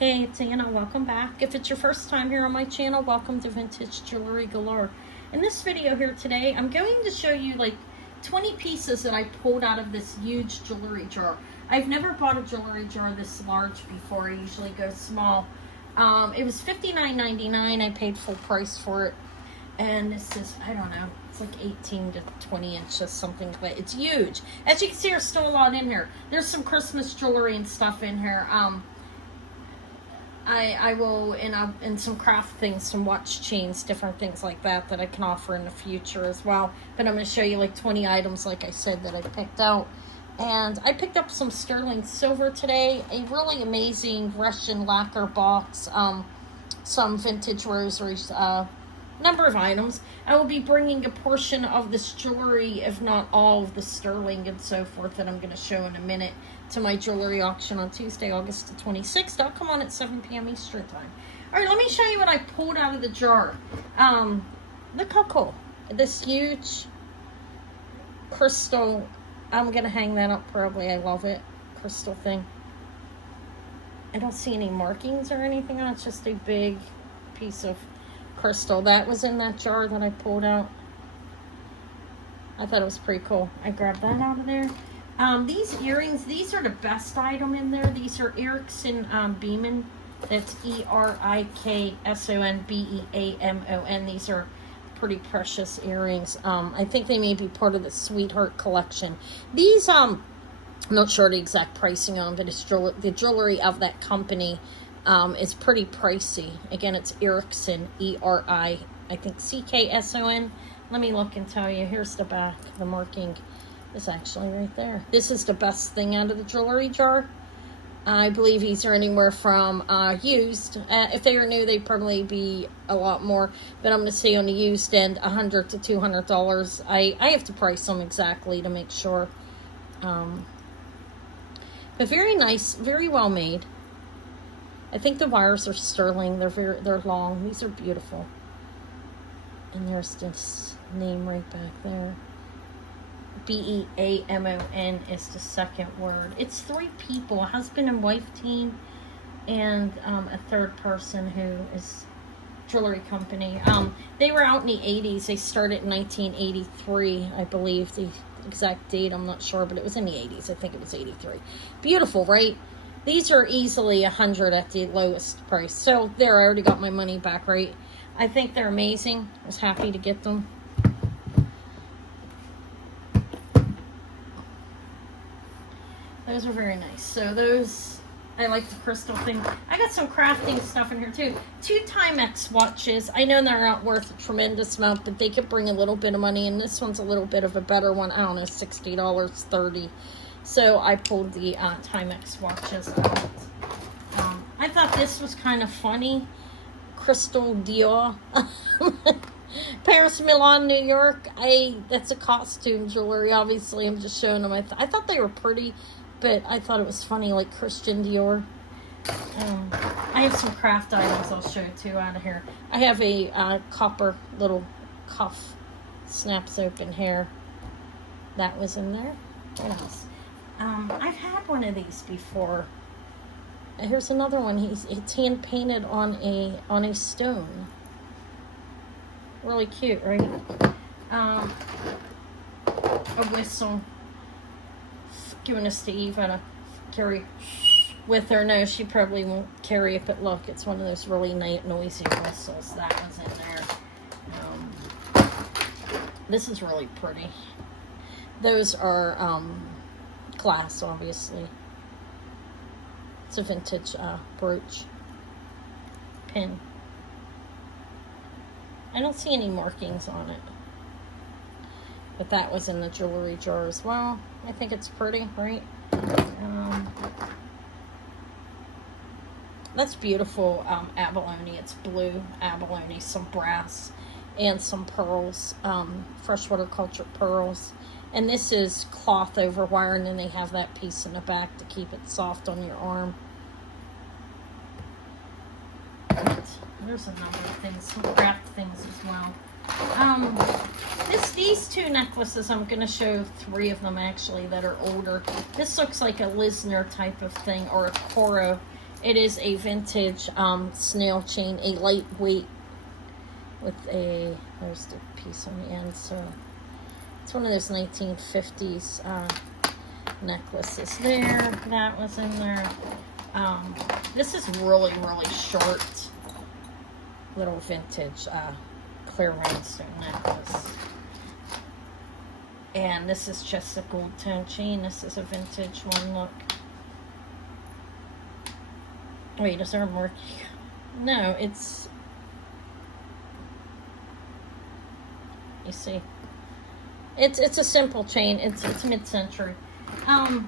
Hey, it's Anna. Welcome back. If it's your first time here on my channel, welcome to Vintage Jewelry Galore. In this video here today, I'm going to show you like 20 pieces that I pulled out of this huge jewelry jar. I've never bought a jewelry jar this large before. I usually go small. It was $59.99. I paid full price for it. And this is, I don't know, it's like 18 to 20 inches, something like that. It's huge. As you can see, there's still a lot in here. There's some Christmas jewelry and stuff in here. I will, and some craft things, some watch chains, different things like that I can offer in the future as well. But I'm going to show you like 20 items, like I said, that I picked out. And I picked up some sterling silver today, a really amazing Russian lacquer box, some vintage rosaries, number of items. I will be bringing a portion of this jewelry, if not all of the sterling and so forth, that I'm going to show in a minute, to my jewelry auction on Tuesday, August the 26th. I'll come on at 7 p.m. Eastern time. All right, let me show you what I pulled out of the jar. Look how cool. This huge crystal. I'm going to hang that up probably. I love it. Crystal thing. I don't see any markings or anything on it. It's just a big piece of crystal. That was in that jar that I pulled out. I thought it was pretty cool. I grabbed that out of there. These earrings, these are the best item in there. These are Erickson Beamon. That's Erikson These are pretty precious earrings. I think they may be part of the Sweetheart collection. These, I'm not sure the exact pricing on, but it's the jewelry of that company is pretty pricey. Again, it's Erickson, I think CKSON. Let me look and tell you. Here's the back. The marking is actually right there. This is the best thing out of the jewelry jar. I believe these are anywhere from used. If they were new, they'd probably be a lot more. But I'm going to say on the used end, $100 to $200. I have to price them exactly to make sure. But very nice, very well made. I think the wires are sterling. They're long. These are beautiful. And there's this name right back there. Beamon is the second word. It's 3 people, a husband and wife team, and a third person who is jewelry company. They were out in the 80s. They started in 1983, I believe. The exact date, I'm not sure, but it was in the 80s. I think it was 83. Beautiful, right? These are easily $100 at the lowest price. So there, I already got my money back, right? I think they're amazing. I was happy to get them. Those are very nice. So those, I like the crystal thing. I got some crafting stuff in here too. 2 Timex watches. I know they're not worth a tremendous amount, but they could bring a little bit of money. And this one's a little bit of a better one. I don't know, $60, $30. So I pulled the Timex watches out. I thought this was kind of funny. Crystal Dior. Paris, Milan, New York. That's a costume jewelry. Obviously, I'm just showing them. I thought they were pretty, but I thought it was funny, like Christian Dior. I have some craft items I'll show you too out of here. I have a copper little cuff. Snaps open here. That was in there. What else? I've had one of these before. Here's another one. It's hand painted on a stone. Really cute, right? A whistle. Giving us to Eva to carry with her. No, she probably won't carry it, but look, it's one of those really noisy whistles. That was in there. This is really pretty. Those are glass, obviously. It's a vintage brooch pin. I don't see any markings on it. But that was in the jewelry jar as well. I think it's pretty, right? That's beautiful abalone. It's blue abalone, some brass, and some pearls, freshwater cultured pearls. And this is cloth over wire, and then they have that piece in the back to keep it soft on your arm. There's a number of things, some craft things as well. These 2 necklaces, I'm going to show 3 of them actually that are older. This looks like a Lisner type of thing, or a Coro. It is a vintage snail chain, a lightweight with a, there's the piece on the end, so it's one of those 1950s necklaces there. That was in there. This is really, really short, little vintage clear rhinestone necklace. And this is just a gold tone chain. This is a vintage one, look. Wait, is there more? No, it's, you see, it's a simple chain. It's mid-century. I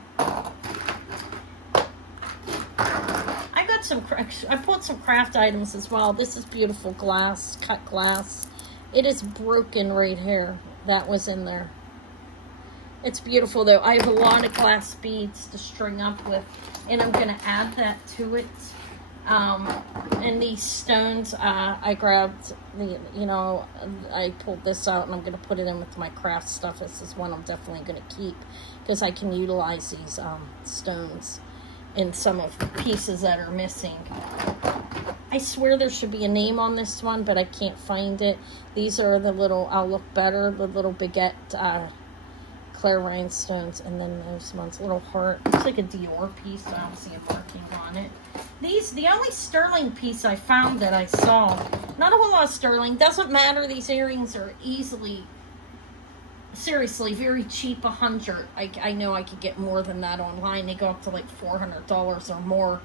pulled some craft items as well. This is beautiful glass, cut glass. It is broken right here. That was in there. It's beautiful though. I have a lot of glass beads to string up with, and I'm gonna add that to it. And these stones, I grabbed the, I pulled this out and I'm gonna put it in with my craft stuff. This is one I'm definitely gonna keep because I can utilize these stones in some of the pieces that are missing. I swear there should be a name on this one, but I can't find it. These are the little, I'll look better, the little baguette clear rhinestones, and then those ones, little heart. Looks like a Dior piece. I don't see a marking on it. The only sterling piece I found that I saw, not a whole lot of sterling. Doesn't matter. These earrings are easily, seriously, very cheap. $100. I know I could get more than that online. They go up to like $400 or more.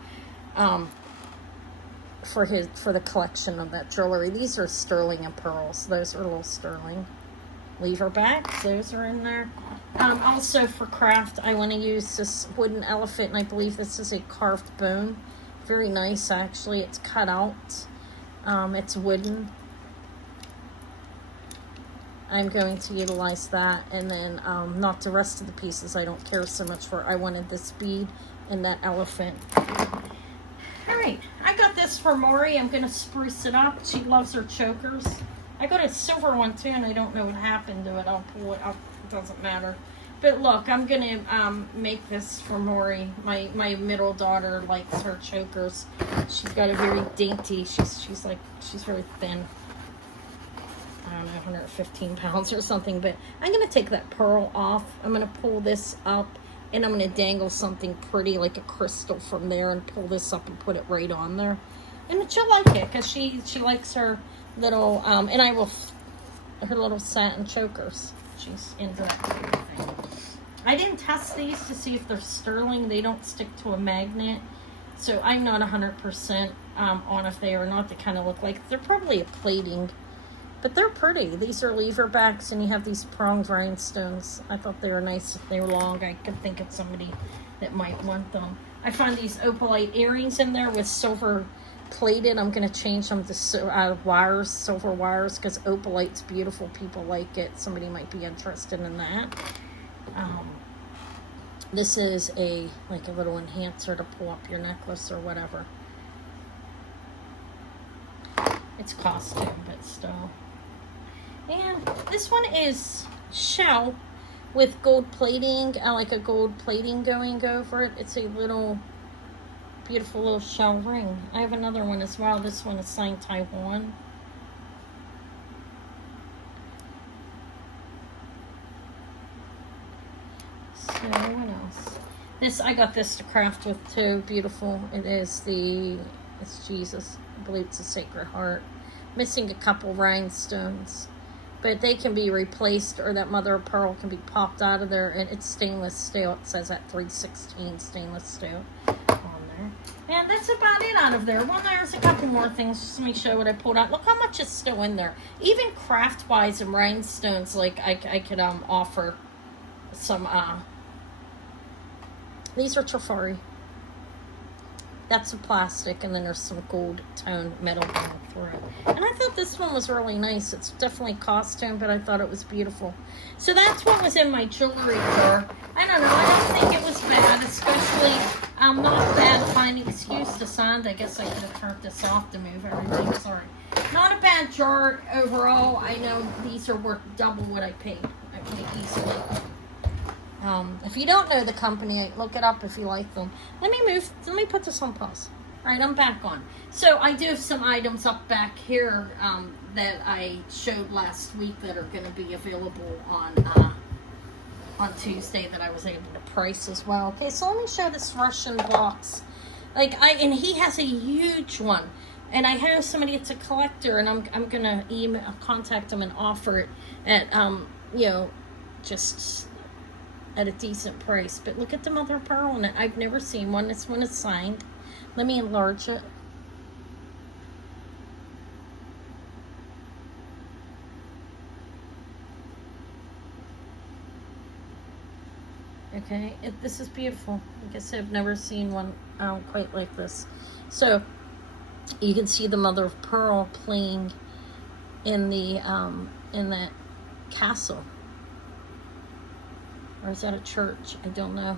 For the collection of that jewelry. These are sterling and pearls. Those are little sterling. Lever backs, those are in there. Also for craft, I want to use this wooden elephant, and I believe this is a carved bone. Very nice, actually. It's cut out. It's wooden. I'm going to utilize that, and then not the rest of the pieces. I don't care so much for. I wanted this bead and that elephant. Alright, I got this for Maury. I'm going to spruce it up. She loves her chokers. I got a silver one too, and I don't know what happened to it. I'll pull it up. It doesn't matter. But look, I'm going to make this for Maury. My middle daughter likes her chokers. She's got a very dainty, she's very thin. I don't know, 115 pounds or something. But I'm going to take that pearl off. I'm going to pull this up, and I'm going to dangle something pretty like a crystal from there and pull this up and put it right on there. And she'll like it because she likes her little, and her little satin chokers. She's into that kind of thing. I didn't test these to see if they're sterling. They don't stick to a magnet. So I'm not 100% on if they are not. They kind of look like, they're probably a plating. But they're pretty. These are lever backs, and you have these pronged rhinestones. I thought they were nice if they were long. I could think of somebody that might want them. I found these opalite earrings in there with silver plated. I'm going to change them to wires, silver wires, because opalite's beautiful. People like it. Somebody might be interested in that. This is like a little enhancer to pull up your necklace or whatever. It's costume, but still. And this one is shell with gold plating, like a gold plating going over it. It's a little beautiful little shell ring. I have another one as well. This one is signed Taiwan. So what else? I got this to craft with too. Beautiful. It's Jesus. I believe it's a Sacred Heart. Missing a couple rhinestones, but they can be replaced, or that mother of pearl can be popped out of there, and it's stainless steel. It says at 316 stainless steel on there. And that's about it out of there. Well, there's a couple more things. Just let me show what I pulled out. Look how much is still in there. Even craft-wise and rhinestones, like I could offer some. These are Trifari. That's the plastic, and then there's some gold tone metal going through it. And I thought this one was really nice. It's definitely costume, but I thought it was beautiful. So that's what was in my jewelry drawer. I don't know. I don't think it was bad, especially not bad finding excuse to sand. I guess I could have turned this off to move everything. Sorry. Not a bad jar overall. I know these are worth double what I paid. I paid easily. If you don't know the company, look it up if you like them. Let me put this on pause. All right, I'm back on. So I do have some items up back here that I showed last week that are going to be available on Tuesday that I was able to price as well. Okay, so let me show this Russian box. And he has a huge one, and I have somebody that's a collector, and I'm gonna contact him and offer it at just at a decent price. But look at the mother of pearl in it. I've never seen one. This one is signed. Let me enlarge it. Okay, this is beautiful. Like I said, I've never seen one quite like this. So you can see the mother of pearl playing in that castle. Or is that a church? I don't know.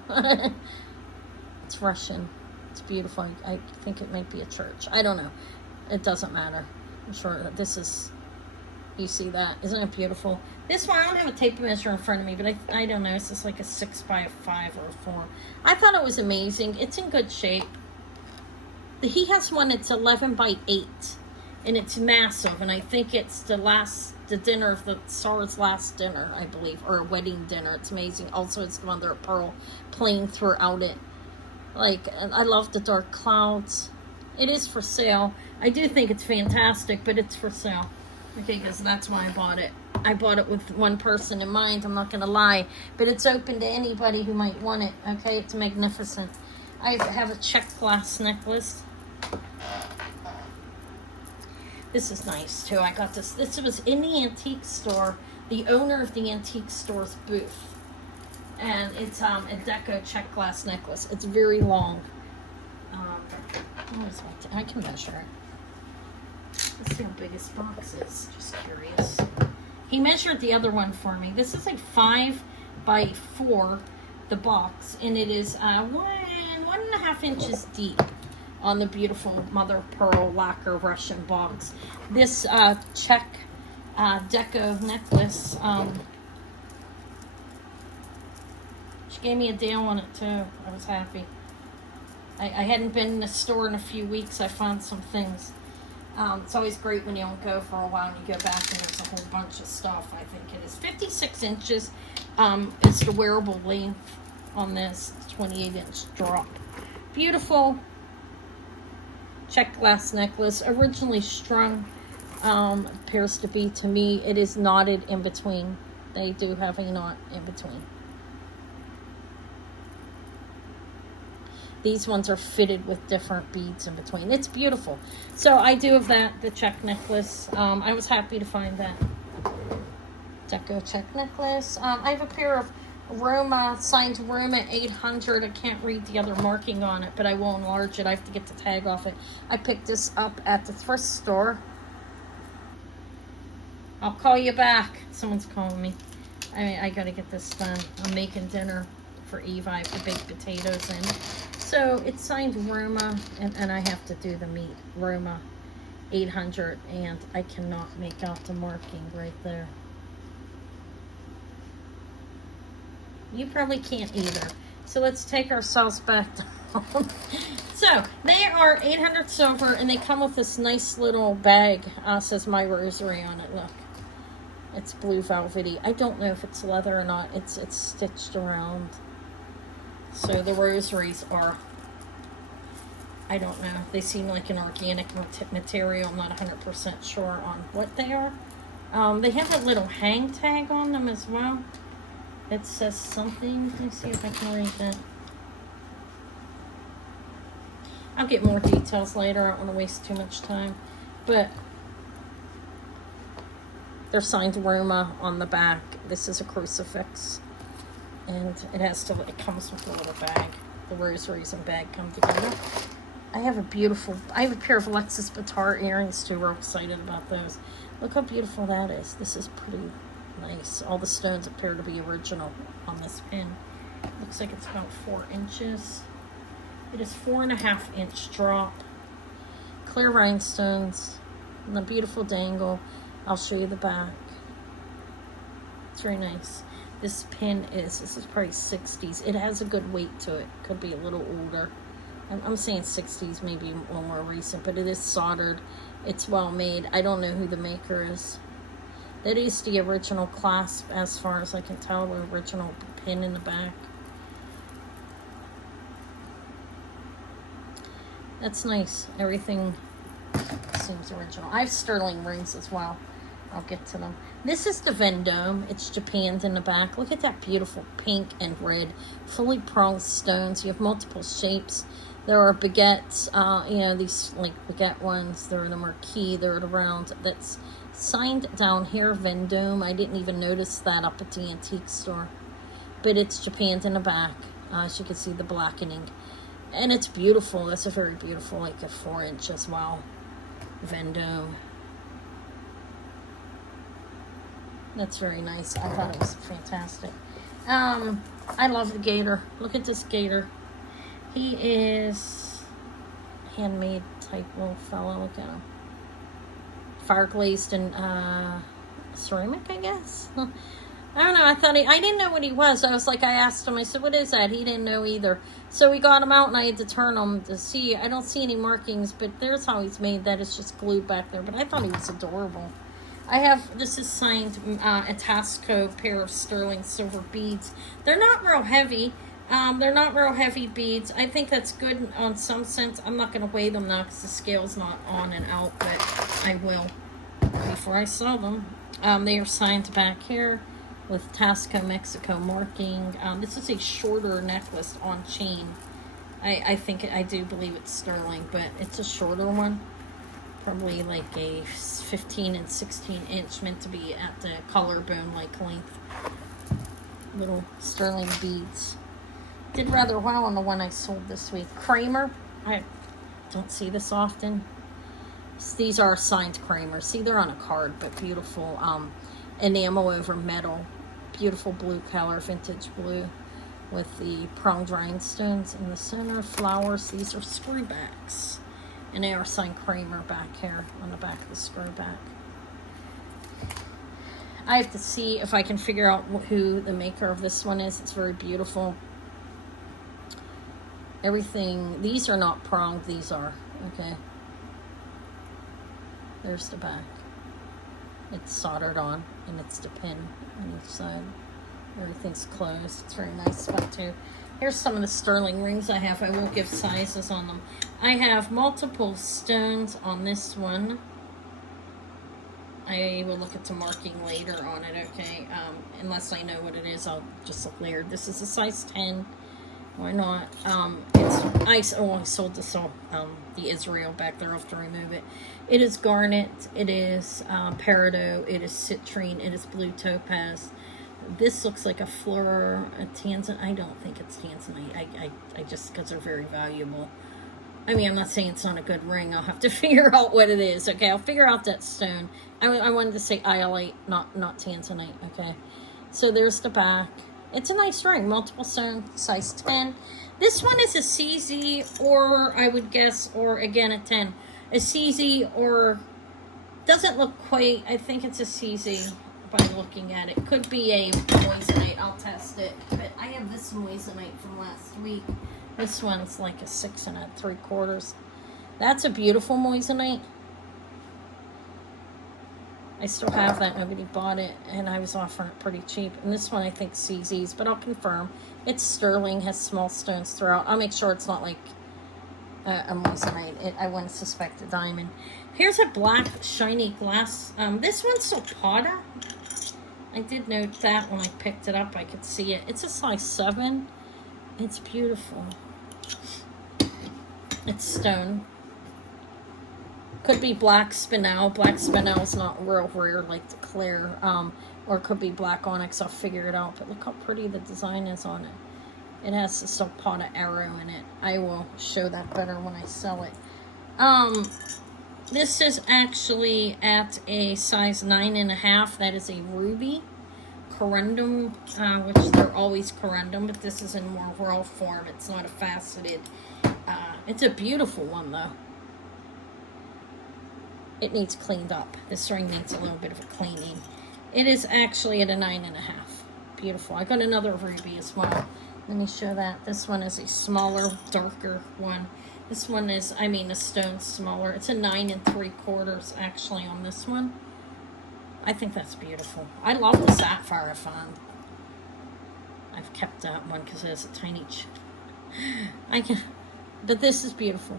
It's Russian. It's beautiful. I think it might be a church. I don't know. It doesn't matter. I'm sure that this is... You see that? Isn't it beautiful? This one, I don't have a tape measure in front of me, but I don't know. It's just like a 6 by a 5 or a 4. I thought it was amazing. It's in good shape. He has one that's 11 by 8, and it's massive, and I think it's the dinner of the Tsar's last dinner, I believe, or a wedding dinner. It's amazing. Also, it's the mother of pearl playing throughout it. I love the dark clouds. It is for sale. I do think it's fantastic, but it's for sale. Okay, because that's why I bought it. I bought it with one person in mind, I'm not going to lie. But it's open to anybody who might want it, okay? It's magnificent. I have a Czech glass necklace. This is nice, too. I got this. This was in the antique store, the owner of the antique store's booth. And it's a Deco Czech glass necklace. It's very long. I can measure it. Let's see how big his box is. Just curious. He measured the other one for me. This is like 5 by 4, the box, and it is 1.5 inches deep on the beautiful mother of pearl lacquer Russian box. This Czech Deco necklace. She gave me a deal on it too. I was happy. I hadn't been in the store in a few weeks. I found some things. It's always great when you don't go for a while and you go back and there's a whole bunch of stuff. I think it is 56 inches. It's the wearable length on this 28-inch drop. Beautiful Czech glass necklace. Originally strung, appears to be to me. It is knotted in between. They do have a knot in between. These ones are fitted with different beads in between. It's beautiful. So I do have that, the Czech necklace. I was happy to find that. Deco Czech necklace. I have a pair of Roma, signed Roma 800. I can't read the other marking on it, but I will enlarge it. I have to get the tag off it. I picked this up at the thrift store. I'll call you back. Someone's calling me. I gotta get this done. I'm making dinner for Eve. I have to bake potatoes in. So it's signed Roma, and I have to do the meat. Roma 800, and I cannot make out the marking right there. You probably can't either. So let's take ourselves back down. So they are 800 silver, and they come with this nice little bag. Says My Rosary on it. Look, it's blue velvety. I don't know if it's leather or not. It's stitched around. So the rosaries are, I don't know. They seem like an organic material. I'm not 100% sure on what they are. They have a little hang tag on them as well. It says something. Let me see if I can read that. I'll get more details later. I don't want to waste too much time. But they're signed Roma on the back. This is a crucifix. And it comes with a little bag. The rosaries and bag come together. I have a pair of Alexis Bittar earrings too. We're excited about those. Look how beautiful that is. This is pretty nice. All the stones appear to be original on this pin. Looks like it's about 4 inches. It is 4.5 inch drop. Clear rhinestones. And the beautiful dangle. I'll show you the back. It's very nice. This pin this is probably 60s. It has a good weight to it. Could be a little older. I'm saying 60s, maybe a little more recent, but it is soldered. It's well made. I don't know who the maker is. That is the original clasp, as far as I can tell, the original pin in the back. That's nice. Everything seems original. I have sterling rings as well. I'll get to them. This is the Vendome. It's Japan's in the back. Look at that beautiful pink and red, fully pronged stones. You have multiple shapes. There are baguettes, these like baguette ones. There are the marquee. There are the round. That's signed down here, Vendome. I didn't even notice that up at the antique store. But it's Japan's in the back. As you can see, the blackening. And it's beautiful. That's a very beautiful, like a 4-inch as well. Vendome. That's very nice. I thought it was fantastic. I love the gator. Look at this gator. He is handmade type little fellow. Look at him. Fire glazed and ceramic, I guess. I don't know. I didn't know what he was. I was like, I asked him. I said, "What is that?" He didn't know either. So we got him out, and I had to turn him to see. I don't see any markings, but there's how he's made. That is just glued back there. But I thought he was adorable. This is signed a Tasco pair of sterling silver beads. They're not real heavy. They're not real heavy beads. I think that's good on some sense. I'm not going to weigh them now because the scale's not on and out, but I will before I sell them. They are signed back here with Tasco Mexico marking. This is a shorter necklace on chain. I do believe it's sterling, but it's a shorter one. Probably like a 15 and 16 inch, meant to be at the collarbone like length. Little sterling beads. Did rather well on the one I sold this week. Kramer. I don't see this often. These are signed Kramer. See, they're on a card, but beautiful. Enamel over metal. Beautiful blue color, vintage blue, with the pronged rhinestones in the center. Flowers. These are screwbacks. And they are signed Kramer back here on the back of the screwback. I have to see if I can figure out who the maker of this one is. It's very beautiful. Everything, these are not pronged, these are, okay. There's the back. It's soldered on, and it's the pin on each side. Everything's closed. It's very nice spot too. Here's some of the sterling rings I have. I will give sizes on them. I have multiple stones on this one. I will look at the marking later on it, okay? Unless I know what it is, I'll just look later. This is a size 10. Why not? I sold this on the Israel back there. I'll have to remove it. It is garnet. It is peridot. It is citrine. It is blue topaz. This looks like a fleur, a tanzanite. I don't think it's tanzanite. I just, because they're very valuable. I mean, I'm not saying it's not a good ring. I'll have to figure out what it is. Okay, I'll figure out that stone. I wanted to say iolite, not tanzanite. Okay, so there's the back. It's a nice ring, multiple stone, size 10. This one is a CZ, or I would guess, or again a 10. A CZ, or doesn't look quite. I think it's a CZ by looking at it. Could be a moissanite. I'll test it. But I have this moissanite from last week. This one's like a 6 3/4. That's a beautiful moissanite. I still have that. Nobody bought it, and I was offering it pretty cheap. And this one I think CZ's, but I'll confirm. It's sterling, has small stones throughout. I'll make sure it's not like a moissanite. I wouldn't suspect a diamond. Here's a black shiny glass. This one's Sopata. I did note that when I picked it up, I could see it. It's a size 7. It's beautiful. It's stone. Could be black spinel. Black spinel is not real rare like the clear. Or it could be black onyx. I'll figure it out. But look how pretty the design is on it. It has a Sopata arrow in it. I will show that better when I sell it. This is actually at a size 9.5. That is a ruby. Corundum, which they're always corundum, but this is in more raw form. It's not a faceted. It's a beautiful one, though. It needs cleaned up. This ring needs a little bit of a cleaning. It is actually at a 9.5. Beautiful. I got another ruby as well. Let me show that. This one is a smaller, darker one. This one is, I mean, the stone's smaller. It's a 9 3/4 actually on this one. I think that's beautiful. I love the sapphire I found. I've kept that one because it has a tiny but this is beautiful.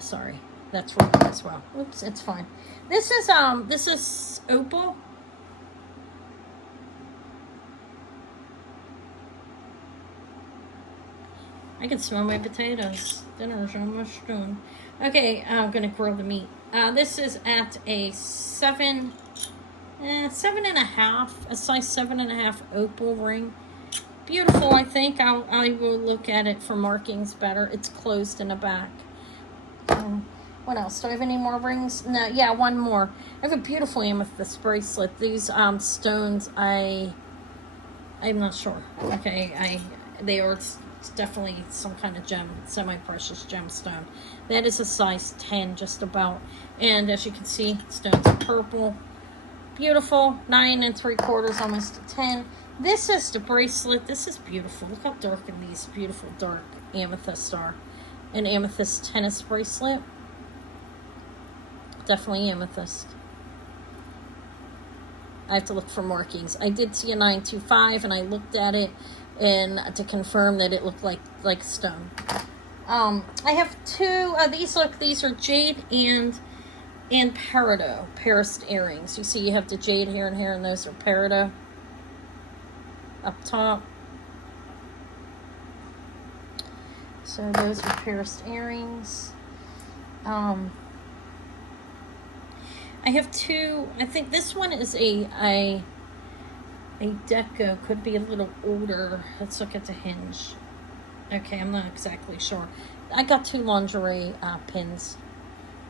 Sorry, that's wrong as well. Oops, it's fine. This is opal. I can smell my potatoes. Dinner's almost done. Okay, I'm gonna grill the meat. This is at a 7.5, a size 7.5 opal ring. Beautiful, I think. I will look at it for markings better. It's closed in the back. What else? Do I have any more rings? No, yeah, one more. I have a beautiful amethyst bracelet. These stones, I'm not sure. Okay, they are definitely some kind of gem, semi-precious gemstone. That is a size 10, just about. And as you can see, stones are purple. Beautiful, 9 3/4, almost a 10. This is the bracelet. This is beautiful. Look how dark these beautiful dark amethysts are. An amethyst tennis bracelet. Definitely amethyst. I have to look for markings. I did see a 925 and I looked at it and to confirm that it looked like stone. I have two these are jade and peridot, pierced earrings. You see you have the jade here and here, and those are peridot up top. So those are pierced earrings. I have two. I think this one is a Deco, could be a little older. Let's look at the hinge. Okay, I'm not exactly sure. I got two lingerie pins.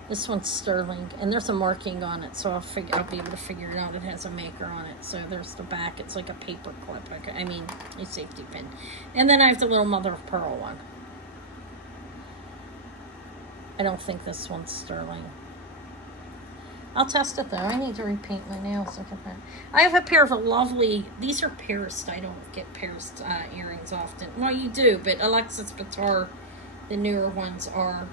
This one's sterling, and there's a marking on it, so I'll be able to figure it out. It has a maker on it. So there's the back. It's like a paper clip. Okay, I mean a safety pin. And then I have the little mother of pearl one. I don't think this one's sterling. I'll test it though. I need to repaint my nails. Look at that. I have a pair of lovely, these are pierced. I don't get pierced earrings often. Well, you do, but Alexis Bittar, the newer ones are,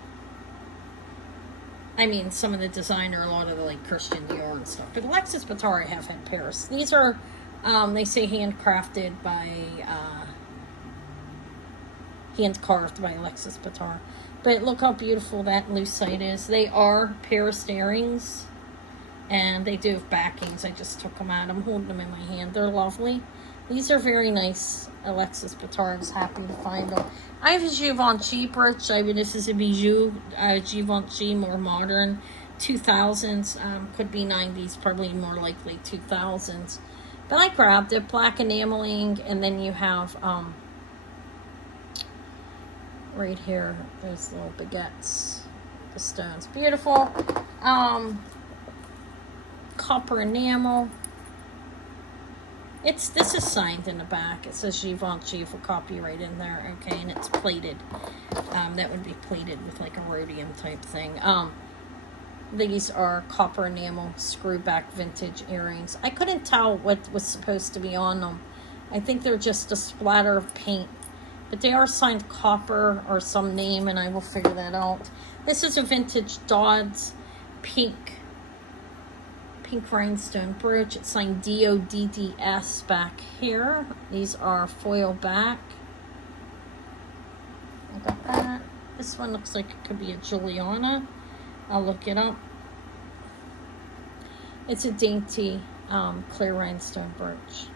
I mean, some of the designer, a lot of the like Christian Dior and stuff. But Alexis Bittar I have had pierced. These are, they say handcrafted by, hand carved by Alexis Bittar. But look how beautiful that lucite is. They are pierced earrings. And they do have backings. I just took them out. I'm holding them in my hand. They're lovely. These are very nice. Alexis Bittar. I was happy to find them. I have a Givenchy brooch. I mean, this is a bijou. Givenchy, more modern. 2000s. Could be 90s. Probably more likely 2000s. But I grabbed it. Black enameling. And then you have right here, those little baguettes. The stones. Beautiful. Copper enamel. This is signed in the back. It says Givenchy for copyright in there. Okay, and it's plated. That would be plated with like a rhodium type thing. These are copper enamel screwback vintage earrings. I couldn't tell what was supposed to be on them. I think they're just a splatter of paint, but they are signed copper or some name, and I will figure that out. This is a vintage Dodds pink rhinestone brooch. It's signed DODDS back here. These are foil back. I got that. This one looks like it could be a Juliana. I'll look it up. It's a dainty clear rhinestone brooch.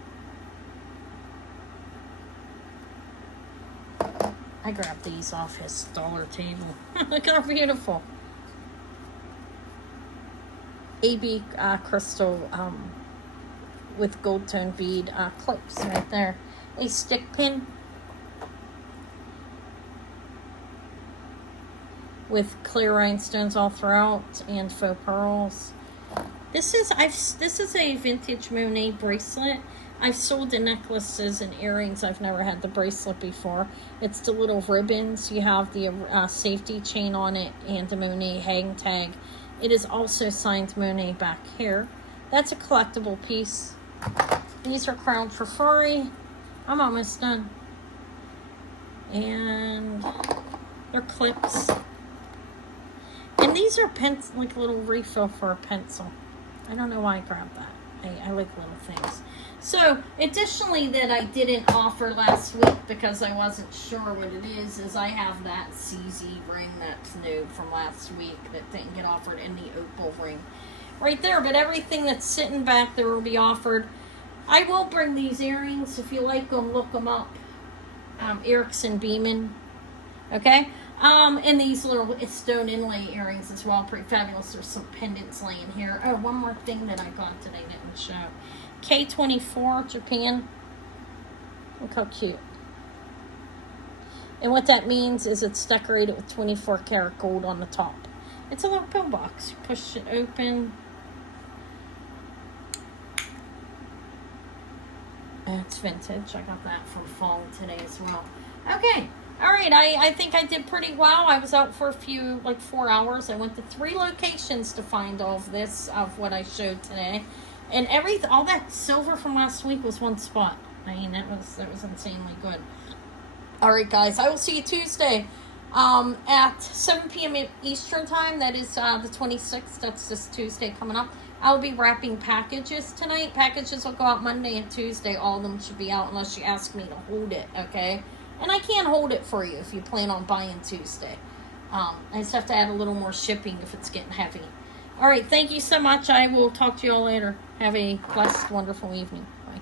I grabbed these off his dollar table. Look how beautiful. AB crystal with gold tone bead clips right there. A stick pin with clear rhinestones all throughout and faux pearls. This is a vintage Monet bracelet. I've sold the necklaces and earrings. I've never had the bracelet before. It's the little ribbons. You have the safety chain on it and the Monet hang tag. It is also signed Monet back here. That's a collectible piece. These are crowned for furry. I'm almost done. And they're clips. And these are like a little refill for a pencil. I don't know why I grabbed that. I like little things. So, additionally that I didn't offer last week because I wasn't sure what it is I have that CZ ring that's new from last week that didn't get offered in the opal ring. Right there, but everything that's sitting back there will be offered. I will bring these earrings. If you like them, look them up. Erickson Beeman. Okay? And these little stone inlay earrings as well. Pretty fabulous. There's some pendants laying here. Oh, one more thing that I got that I didn't show. K24, Japan. Look how cute. And what that means is it's decorated with 24 karat gold on the top. It's a little pill box. You push it open. It's vintage. I got that from fall today as well. Okay. All right. I think I did pretty well. I was out for a few, like 4 hours. I went to 3 locations to find all of this, of what I showed today. And all that silver from last week was one spot. I mean, that was insanely good. All right, guys. I will see you Tuesday at 7 p.m. Eastern time. That is the 26th. That's this Tuesday coming up. I'll be wrapping packages tonight. Packages will go out Monday and Tuesday. All of them should be out unless you ask me to hold it, okay? And I can't hold it for you if you plan on buying Tuesday. I just have to add a little more shipping if it's getting heavy. All right, thank you so much. I will talk to you all later. Have a blessed, wonderful evening. Bye.